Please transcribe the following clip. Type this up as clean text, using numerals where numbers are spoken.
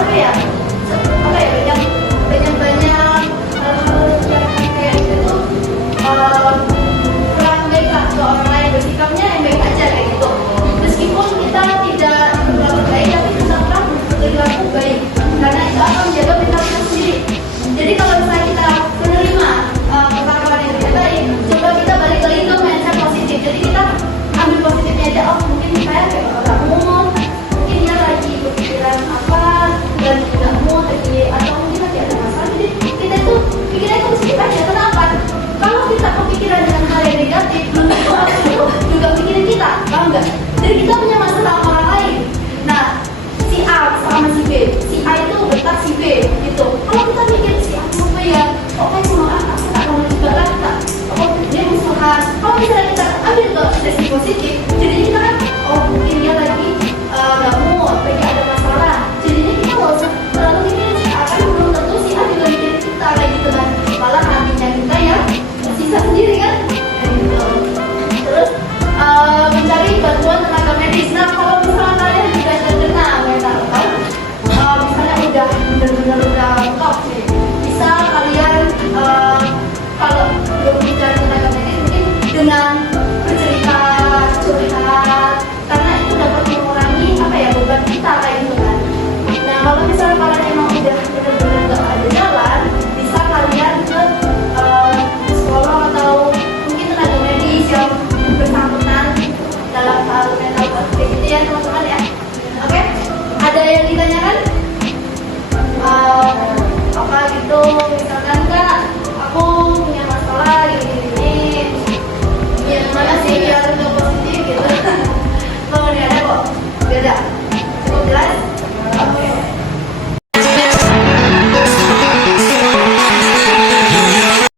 apa ya banyak yang kayak gitu kurang baik lah ke orang lain, bersikapnya yang baik aja kayak gitu. Meskipun kita tidak berlaku baik, tapi tetaplah berlaku baik karena itu akan menjaga mental kita sendiri. Jadi kalau misalnya kita menerima perlakuan yang tidak baik, coba kita balik lagi ke mindset positif. Jadi kita ambil positifnya aja, oh mungkin saya kayak orang umum, mungkin dia lagi berpikiran apa dan tidak mood lagi, atau mungkin lagi ada masalah. Jadi kita itu pikirannya itu positif aja. Kenapa? Kalau kita kepikiran dengan hal yang negatif, tentu orang itu juga pikirin kita, paham nggak? Jadi kita punya masalah sama orang lain. Nah, si A sama si B, si A itu bentak si B gitu. Kalau kita mikir si A apa ya, oke sama A, tak kamu juga lah, tak, oh dia musuhan. Kalau misalnya kita ambil ke sisi positif, jadi kita kan, oh mungkin dia lagi nggak mood, lagi ada masalah. Jadinya kita nggak usah terlalu mikirin si A, kan belum tentu si A juga mikirin kita kayak gitu kan. Malah hatinya kita ya tersisa sendiri kan. Gitu. Terus mencari bantuan tenaga medis. Nah kalau misalnya kalian juga terkena mental health, misalnya udah benar-benar udah top sih, bisa kalian kalau belum mencari tenaga medis mungkin dengan bercerita, curhat, karena itu dapat mengurangi apa ya beban kita kayak gitu kan. Nah kalau misalnya kalian emang udah benar-benar gak ada jalan, bisa kalian ke psikolog atau mungkin tenaga medis yang bersangkutan dalam hal mental health gitu ya teman-teman ya. Oke, ada yang ditanyakan? Apa gitu, misalkan Kak, aku punya masalah gini-gini, gimana sih biar udah positif gitu. Mau ada kok, beda, cukup jelas.